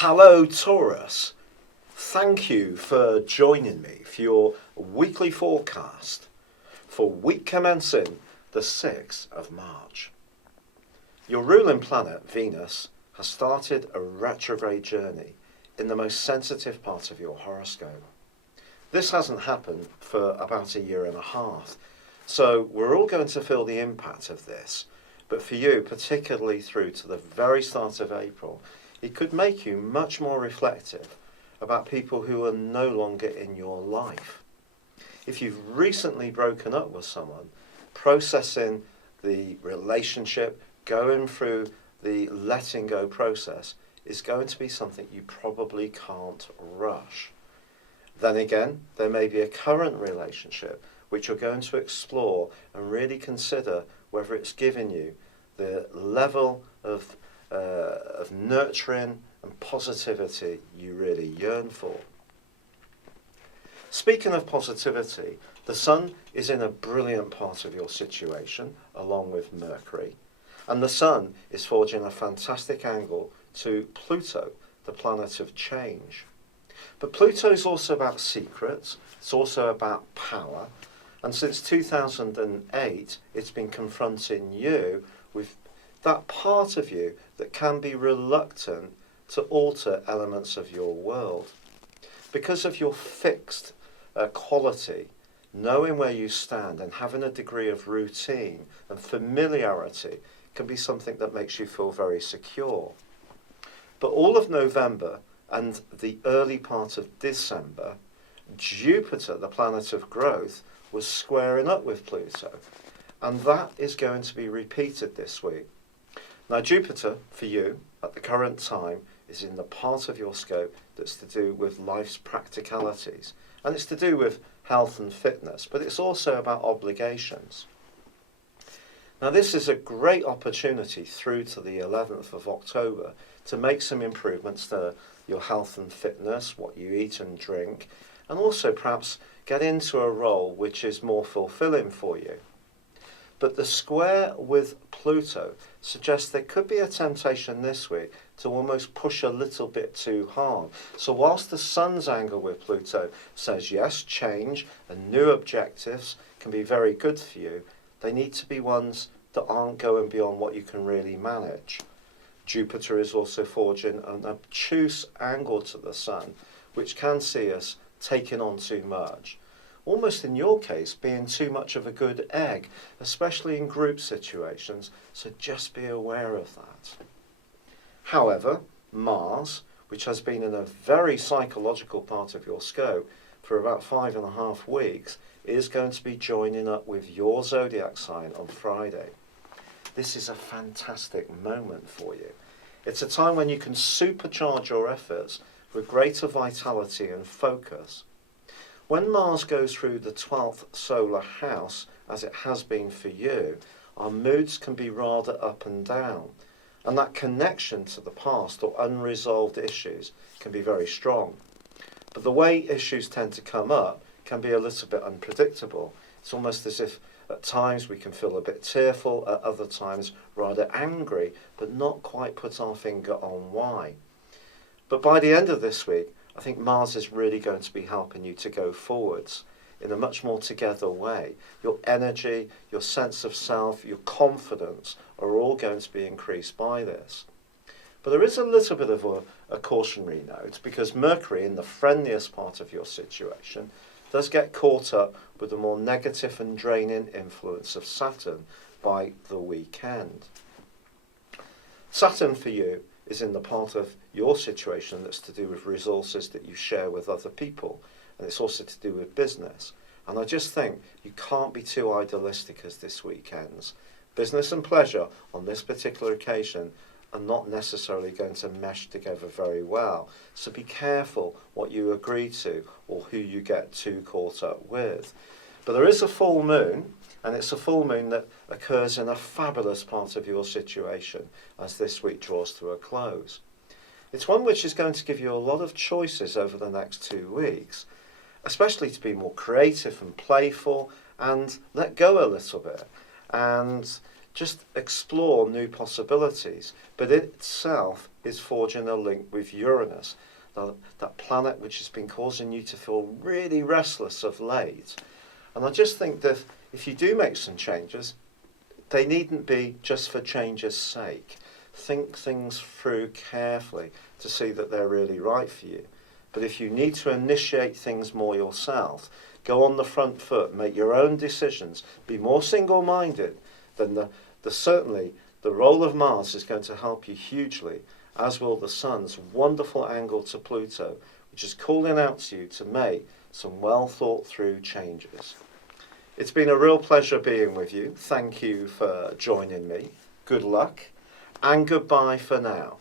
Hello Taurus, thank you for joining me for your weekly forecast for week commencing the 6th of March. Your ruling planet, Venus, has started a retrograde journey in the most sensitive part of your horoscope. This hasn't happened for about a year and a half, so we're all going to feel the impact of this, but for you, particularly through to the very start of April, it could make you much more reflective about people who are no longer in your life. If you've recently broken up with someone, processing the relationship, going through the letting go process is going to be something you probably can't rush. Then again, there may be a current relationship which you're going to explore and really consider whether it's given you the level of nurturing and positivity you really yearn for. Speaking of positivity, the Sun is in a brilliant part of your situation, along with Mercury, and the Sun is forging a fantastic angle to Pluto, the planet of change. But Pluto is also about secrets, it's also about power, and since 2008 it's been confronting you with that part of you that can be reluctant to alter elements of your world. Because of your fixed quality, knowing where you stand and having a degree of routine and familiarity can be something that makes you feel very secure. But all of November and the early part of December, Jupiter, the planet of growth, was squaring up with Pluto, and that is going to be repeated this week. Now Jupiter, for you, at the current time, is in the part of your scope that's to do with life's practicalities, and it's to do with health and fitness, but it's also about obligations. Now this is a great opportunity through to the 11th of October to make some improvements to your health and fitness, what you eat and drink, and also perhaps get into a role which is more fulfilling for you. But the square with Pluto suggests there could be a temptation this week to almost push a little bit too hard. So whilst the Sun's angle with Pluto says yes, change and new objectives can be very good for you, they need to be ones that aren't going beyond what you can really manage. Jupiter is also forging an obtuse angle to the Sun, which can see us taking on too much. Almost in your case, being too much of a good egg, especially in group situations, so just be aware of that. However, Mars, which has been in a very psychological part of your scope for about 5.5 weeks, is going to be joining up with your zodiac sign on Friday. This is a fantastic moment for you. It's a time when you can supercharge your efforts with greater vitality and focus. When Mars goes through the 12th solar house, as it has been for you, our moods can be rather up and down, and that connection to the past or unresolved issues can be very strong. But the way issues tend to come up can be a little bit unpredictable. It's almost as if at times we can feel a bit tearful, at other times rather angry, but not quite put our finger on why. But by the end of this week, I think Mars is really going to be helping you to go forwards in a much more together way. Your energy, your sense of self, your confidence are all going to be increased by this. But there is a little bit of a cautionary note, because Mercury, in the friendliest part of your situation, does get caught up with the more negative and draining influence of Saturn by the weekend. Saturn for you is in the part of your situation that's to do with resources that you share with other people, and it's also to do with business. And I just think you can't be too idealistic as this weekend's. Business and pleasure on this particular occasion are not necessarily going to mesh together very well. So be careful what you agree to or who you get too caught up with. But there is a full moon, and it's a full moon that occurs in a fabulous part of your situation as this week draws to a close. It's one which is going to give you a lot of choices over the next 2 weeks, especially to be more creative and playful and let go a little bit and just explore new possibilities. But it itself is forging a link with Uranus, that planet which has been causing you to feel really restless of late. And I just think that if you do make some changes, they needn't be just for change's sake. Think things through carefully to see that they're really right for you. But if you need to initiate things more yourself, go on the front foot, make your own decisions, be more single-minded, then certainly the role of Mars is going to help you hugely, as will the Sun's wonderful angle to Pluto, which is calling out to you to make some well-thought-through changes. It's been a real pleasure being with you. Thank you for joining me. Good luck, and goodbye for now.